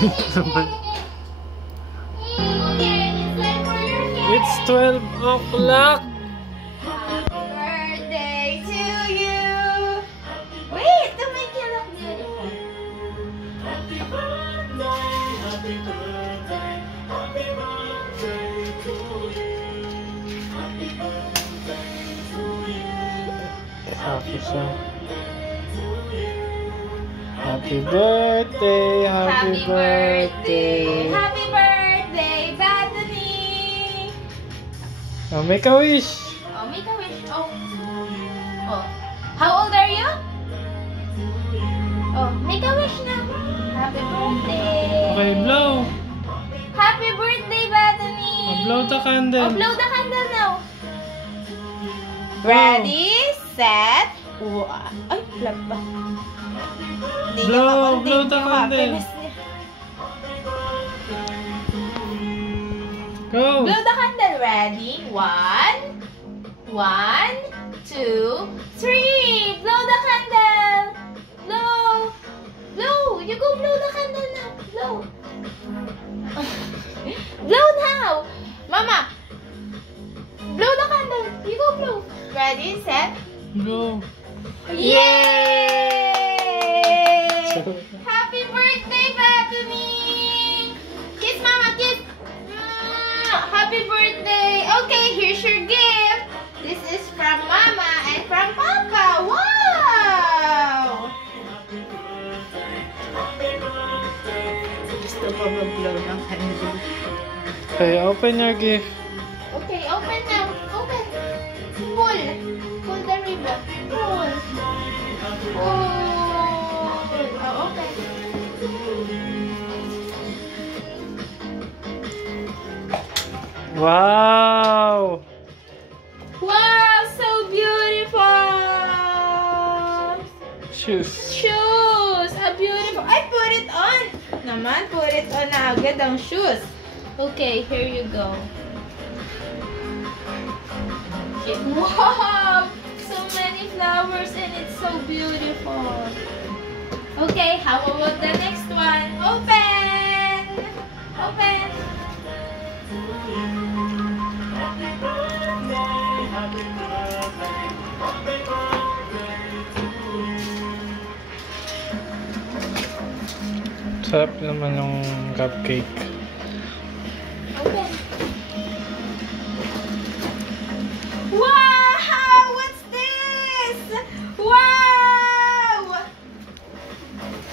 It's 12 o'clock. Birthday to you. Wait, to make you look beautiful. Happy siya. Happy birthday, happy birthday. Happy birthday, Bethany. Oh, make a wish. Oh, make a wish. Oh. Oh. How old are you? Oh, make a wish now. Happy birthday. Okay, blow. Happy birthday, Bethany. Oh, blow the candle. Oh, blow the candle now. Ready, set, ay, flag pa. Hindi niya Blow, ma-contain blow the yung candle. happiness niya. Go. Blow the candle. Ready? 1, 2, 3. Blow the candle. Blow. Blow. You go blow the candle now. Blow. Blow now. Mama. Blow the candle. You go blow. Ready, set. Blow. Yay! Happy birthday, Bethany! Kiss Mama, kiss! Happy birthday! Okay, here's your gift. This is from Mama and from Papa. Wow! Gusto ko mag-blow ng candle. Okay, open your gift. Okay, open now. Open. Pull. Pull the ribbon. Pull. Pull. Oh, open. Wow! Wow, so beautiful. Shoes. Shoes. A beautiful. I put it on. Naman, put it on na agad ang shoes. Okay, here you go. Wow! So many flowers and it's so beautiful. Okay, how about the next one? Open! Open! Sarap naman yung cupcake. Open. Wow! What's this? Wow!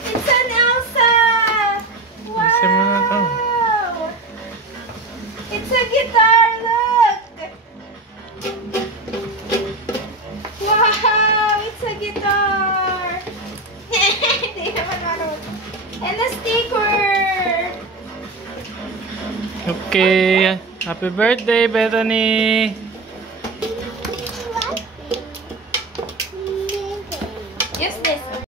It's an Elsa! Alisin mo na to. Wow! It's a guitar, look! Wow! It's a guitar! Hindi naman marunong. And a sticker! Okay. Happy birthday, Bethany.